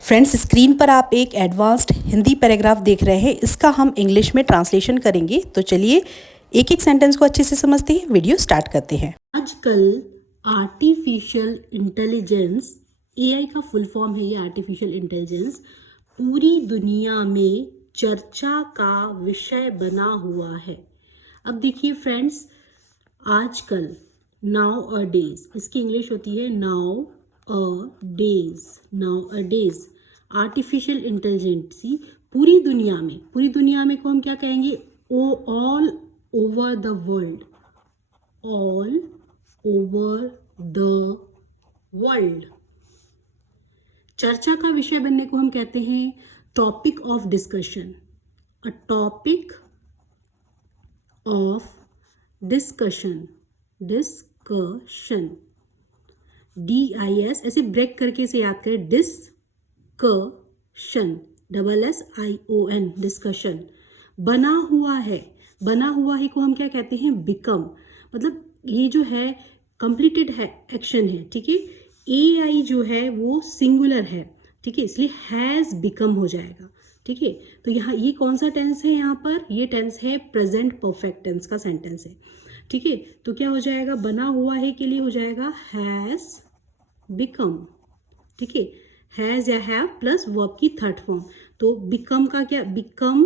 Friends, screen पर आप एक एडवांस्ड हिंदी पैराग्राफ देख रहे हैं। इसका हम इंग्लिश में ट्रांसलेशन करेंगे। तो चलिए एक एक सेंटेंस को अच्छे से समझते हैं, वीडियो स्टार्ट करते हैं। आजकल आर्टिफिशियल इंटेलिजेंस, एआई का फुल फॉर्म है ये आर्टिफिशियल इंटेलिजेंस, पूरी दुनिया में चर्चा का विषय बना हुआ है। अब देखिए फ्रेंड्स, आजकल, नाउ अ डेज, इसकी इंग्लिश होती है nowadays. Nowadays artificial intelligence पूरी दुनिया में को हम क्या कहेंगे? All over the world. All over the world. चर्चा का विषय बनने को हम कहते हैं topic of discussion. A topic of discussion. Discussion, DIS, ऐसे ब्रेक करके इसे याद करें। Discussion, SSION, discussion. बना हुआ है, बना हुआ है को हम क्या कहते हैं? बिकम। मतलब ये जो है कंप्लीटेड है, एक्शन है, ठीक है। AI जो है वो सिंगुलर है, ठीक है, इसलिए हैज बिकम हो जाएगा, ठीक है। तो यहाँ ये कौन सा टेंस है? यहाँ पर ये टेंस है प्रेजेंट परफेक्ट टेंस का सेंटेंस है, ठीक है। तो क्या हो जाएगा? बना हुआ है के लिए हो जाएगा हैज बिकम, ठीक है। हैज या हैव प्लस वर्ब की थर्ड फॉर्म। तो बिकम का क्या? Become,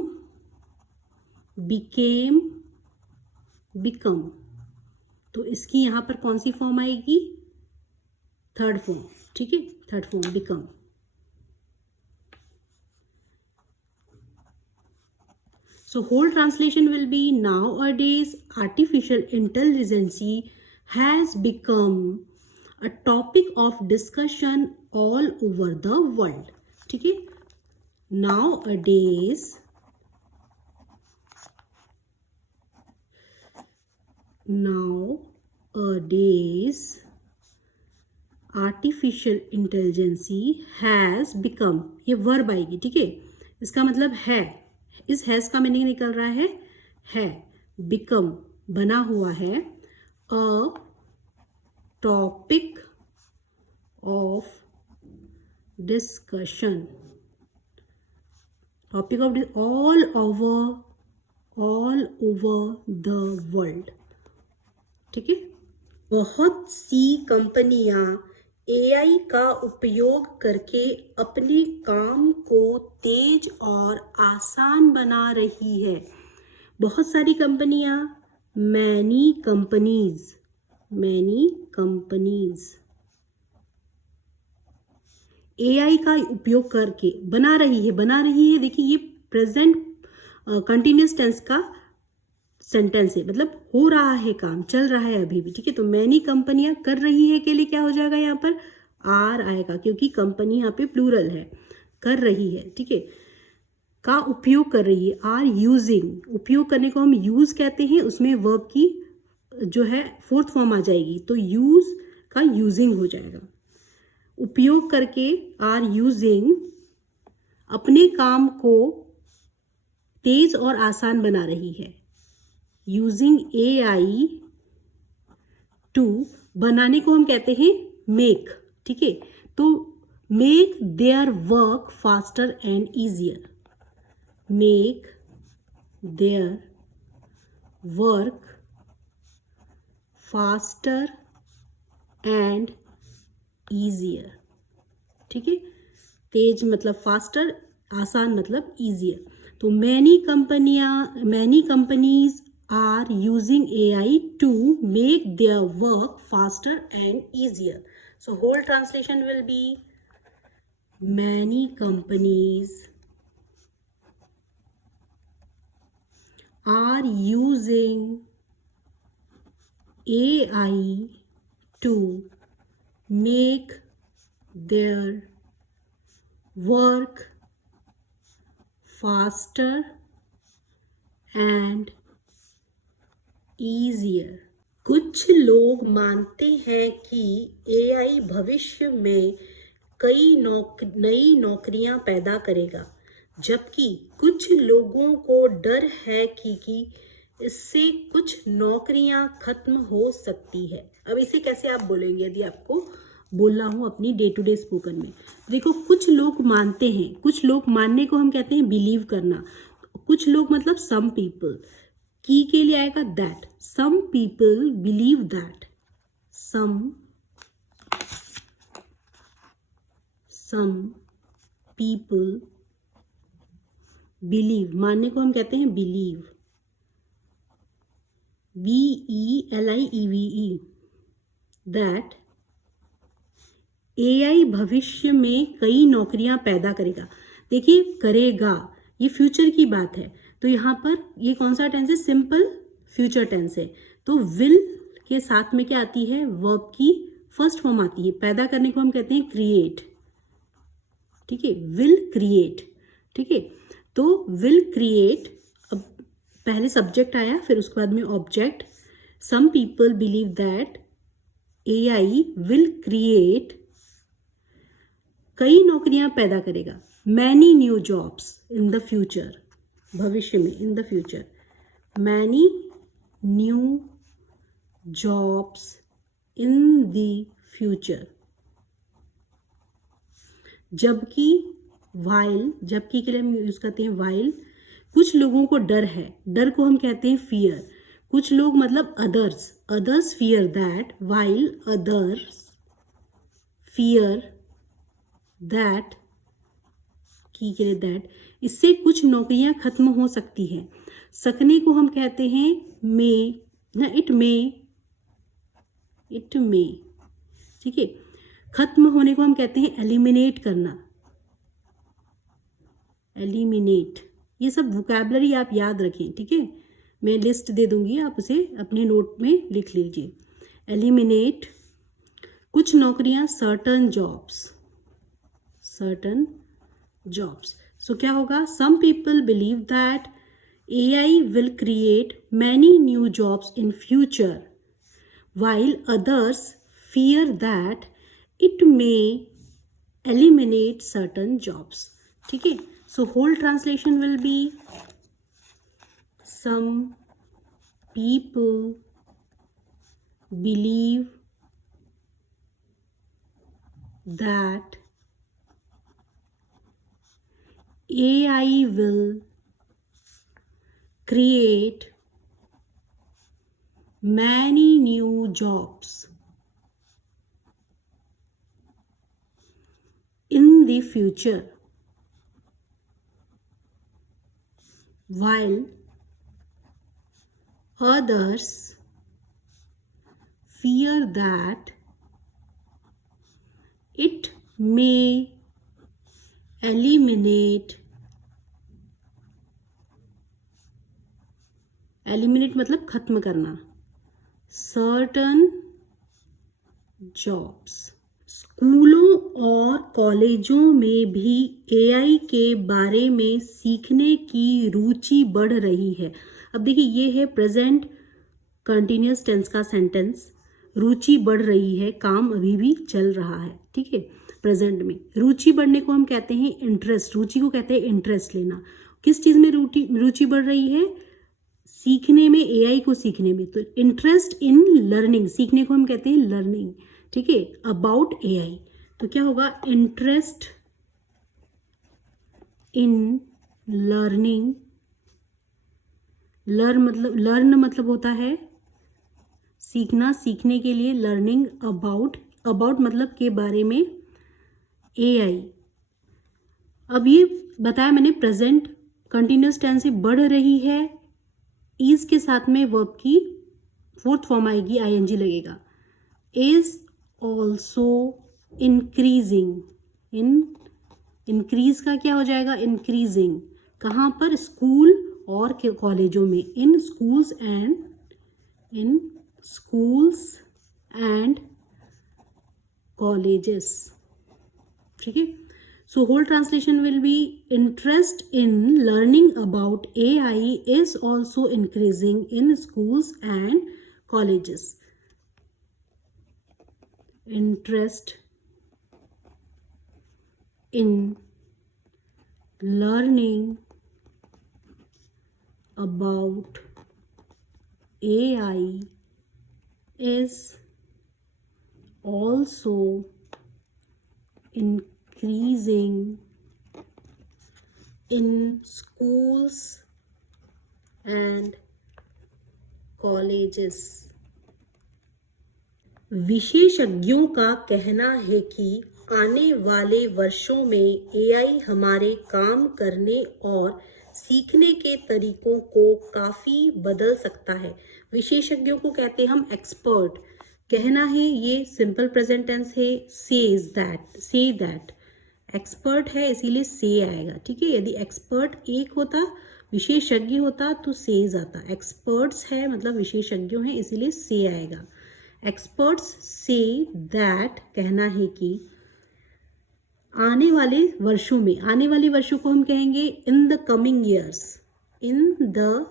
became, become. तो इसकी यहां पर कौन सी फॉर्म आएगी? थर्ड फॉर्म, ठीक है, third form become. So whole translation will be, nowadays artificial intelligence has become a topic of discussion all over the world, ठीक है। Nowadays artificial intelligence has become, ये वर्ब आएगी, ठीक है। इसका मतलब है, इस हैज का मीनिंग निकल रहा है। बिकम बना हुआ है, अ topic of discussion. Topic of all over the world, ठीक है। बहुत सी कंपनियां AI का उपयोग करके अपने काम को तेज और आसान बना रही है। बहुत सारी कंपनियां, मैनी कंपनीज AI का उपयोग करके बना रही है। देखिए ये प्रेजेंट कंटिन्यूस टेंस का सेंटेंस है, मतलब हो रहा है काम, चल रहा है अभी भी, ठीक है। तो मैनी कंपनियां कर रही है के लिए क्या हो जाएगा? यहाँ पर आर आएगा, क्योंकि कंपनी यहाँ पे प्लूरल है, कर रही है, ठीक है। का उपयोग कर रही है, आर यूजिंग। उपयोग करने को हम यूज कहते हैं, उसमें वर्ब की जो है फोर्थ फॉर्म आ जाएगी, तो यूज का यूजिंग हो जाएगा। उपयोग करके, आर यूजिंग, अपने काम को तेज और आसान बना रही है। यूजिंग AI टू, बनाने को हम कहते हैं मेक, ठीक है। तो make their work faster and easier. Make their work faster and easier, ठीक है। तेज मतलब फास्टर, आसान मतलब ईजियर। तो many companies are using AI to make their work faster and easier. So whole translation will be, many companies are using AI to make their work faster and easier. कुछ लोग मानते हैं कि AI भविष्य में कई नई नौकरियां पैदा करेगा, जबकि कुछ लोगों को डर है कि इससे कुछ नौकरियां खत्म हो सकती है। अब इसे कैसे आप बोलेंगे? यदि आपको बोल रहा हूँ अपनी डे टू डे स्पोकन में। देखो, कुछ लोग मानते हैं, कुछ लोग मानने को हम कहते हैं बिलीव करना, कुछ लोग मतलब सम पीपल, की के लिए आएगा that, some people believe that, some people believe, मानने को हम कहते हैं बिलीव, BELIEVE, दैट AI भविष्य में कई नौकरियां पैदा करेगा। देखिए, करेगा, ये फ्यूचर की बात है, तो यहाँ पर ये कौन सा टेंस है? सिंपल फ्यूचर टेंस है। तो विल के साथ में क्या आती है? वर्ब की फर्स्ट फॉर्म आती है। पैदा करने को हम कहते हैं क्रिएट, ठीक है, विल क्रिएट, ठीक है। तो विल क्रिएट, अब पहले सब्जेक्ट आया, फिर उसके बाद में object. Some people believe that AI will create, कई नौकरियां पैदा करेगा, many new jobs in the future, भविष्य में, in the future, many new jobs in the future. जबकि वाइल, जबकि के लिए हम यूज करते हैं वाइल। कुछ लोगों को डर है, डर को हम कहते हैं फियर। कुछ लोग मतलब others, others fear that, while others fear that, की के लिए दैट, इससे कुछ नौकरियां खत्म हो सकती हैं। सकने को हम कहते हैं मे, ना, इट मे, ठीक है। खत्म होने को हम कहते हैं एलिमिनेट करना, एलिमिनेट। ये सब वोकैबलरी आप याद रखें, ठीक है, मैं लिस्ट दे दूंगी, आप उसे अपने नोट में लिख लीजिए। एलिमिनेट कुछ नौकरियां, certain jobs, certain jobs. So क्या होगा? Some people believe that AI will create many new jobs in future, while others fear that it may eliminate certain jobs, ठीक है। So whole translation will be some people believe that AI will create many new jobs in the future, while others fear that it may eliminate, eliminate मतलब खत्म करना, certain jobs. स्कूलों और कॉलेजों में भी AI के बारे में सीखने की रुचि बढ़ रही है। अब देखिए, ये है प्रेजेंट कंटिन्यूस टेंस का सेंटेंस। रुचि बढ़ रही है, काम अभी भी चल रहा है, ठीक है, प्रेजेंट में। रुचि बढ़ने को हम कहते हैं इंटरेस्ट, रुचि को कहते हैं इंटरेस्ट लेना। किस चीज़ में रुचि बढ़ रही है? सीखने में, AI को सीखने में। तो इंटरेस्ट इन लर्निंग, सीखने को हम कहते हैं लर्निंग, ठीक है, अबाउट AI। तो क्या होगा? इंटरेस्ट इन लर्निंग, लर्न मतलब होता है सीखना, सीखने के लिए, लर्निंग अबाउट, अबाउट मतलब के बारे में, AI। अब ये बताया मैंने, प्रेजेंट कंटिन्यूस टेंस से बढ़ रही है, इज के साथ में वर्ब की फोर्थ फॉर्म आएगी, ING लगेगा। इज ऑल्सो इंक्रीजिंग, इंक्रीज का क्या हो जाएगा? इंक्रीजिंग। कहाँ पर? स्कूल और कॉलेजों में, इन स्कूल्स एंड कॉलेजेस, ठीक है। So whole translation will be interest in learning about AI is also increasing in schools and colleges. Interest in learning about AI is also increasing in schools and colleges. विशेषज्ञों का कहना है कि आने वाले वर्षों में एआई हमारे काम करने और सीखने के तरीकों को काफ़ी बदल सकता है। विशेषज्ञों को कहते हैं हम एक्सपर्ट। कहना है ये सिंपल प्रेजेंट टेंस है, says that, say that. Expert है इसीलिए से आएगा, ठीक है। यदि एक्सपर्ट एक होता, विशेषज्ञ होता तो सेज आता। एक्सपर्ट्स है मतलब विशेषज्ञों हैं इसीलिए से आएगा। एक्सपर्ट्स से दैट कहना है कि आने वाले वर्षों में, आने वाले वर्षों को हम कहेंगे in the coming years, in the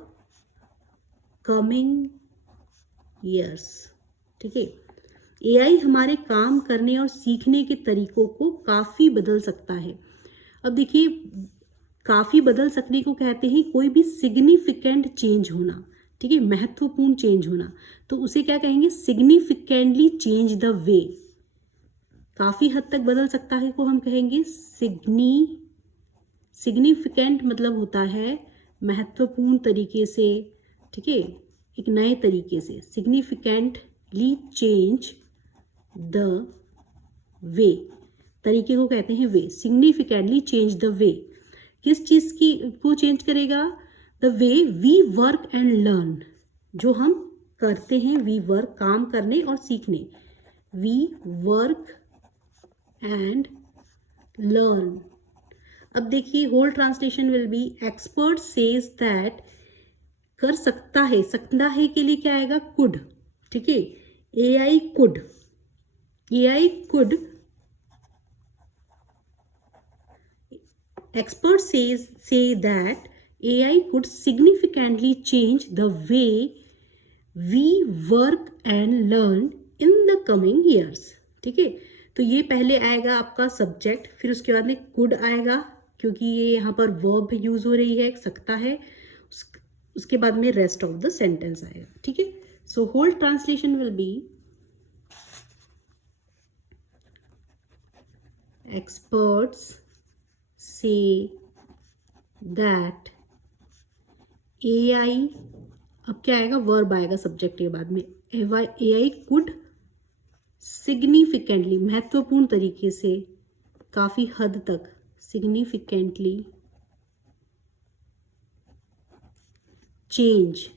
coming years, ठीक है। एआई हमारे काम करने और सीखने के तरीकों को काफ़ी बदल सकता है। अब देखिए, काफ़ी बदल सकने को कहते हैं कोई भी सिग्निफिकेंट चेंज होना, ठीक है, महत्वपूर्ण चेंज होना, तो उसे क्या कहेंगे, सिग्निफिकेंटली चेंज द वे। काफ़ी हद तक बदल सकता है को हम कहेंगे सिग्निफिकेंट, मतलब होता है महत्वपूर्ण तरीके से, ठीक है, एक नए तरीके से। सिग्निफिकेंटली चेंज द वे, तरीके को कहते हैं way. Significantly change the way, किस चीज़ की को चेंज करेगा, the way we work and learn, जो हम करते हैं, वी वर्क काम करने और सीखने, वी वर्क एंड लर्न। अब देखिए whole translation will be expert says that, कर सकता है, सकता है के लिए क्या आएगा, कुड, ठीक है। AI could, AI could, experts say that AI could significantly change the way we work and learn in the coming years, ठीक है। तो ये पहले आएगा आपका सब्जेक्ट, फिर उसके बाद में could आएगा क्योंकि ये यहाँ पर वर्ब यूज हो रही है, सकता है, उसके बाद में रेस्ट ऑफ द सेंटेंस आएगा, ठीक है। So whole translation will be experts say that AI, अब क्या आएगा, वर्ब आएगा सब्जेक्ट के बाद में। AI could सिग्निफिकेंटली, महत्वपूर्ण तरीके से, काफ़ी हद तक, significantly change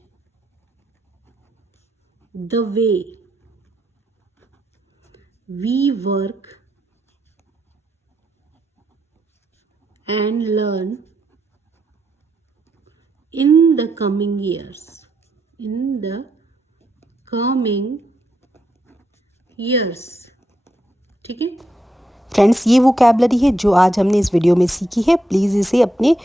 the way we work and learn in the coming years, in the coming years, ठीक है। फ्रेंड्स, ये वोकैबलरी है जो आज हमने इस वीडियो में सीखी है। प्लीज़ इसे अपने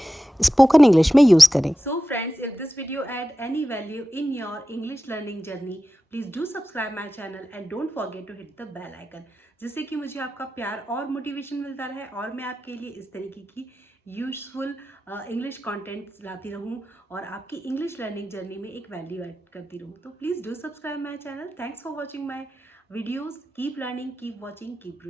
स्पोकन इंग्लिश में यूज़ करें। So friends, if this video add any value in your English learning journey, please do subscribe my channel and don't forget to hit the bell icon, जिससे कि मुझे आपका प्यार और मोटिवेशन मिलता रहे और मैं आपके लिए इस तरीके की यूजफुल इंग्लिश कंटेंट लाती रहूं और आपकी इंग्लिश लर्निंग जर्नी में एक वैल्यू ऐड करती रहूं। तो please do subscribe my channel. Thanks for watching my videos. Keep learning, keep watching, keep growing.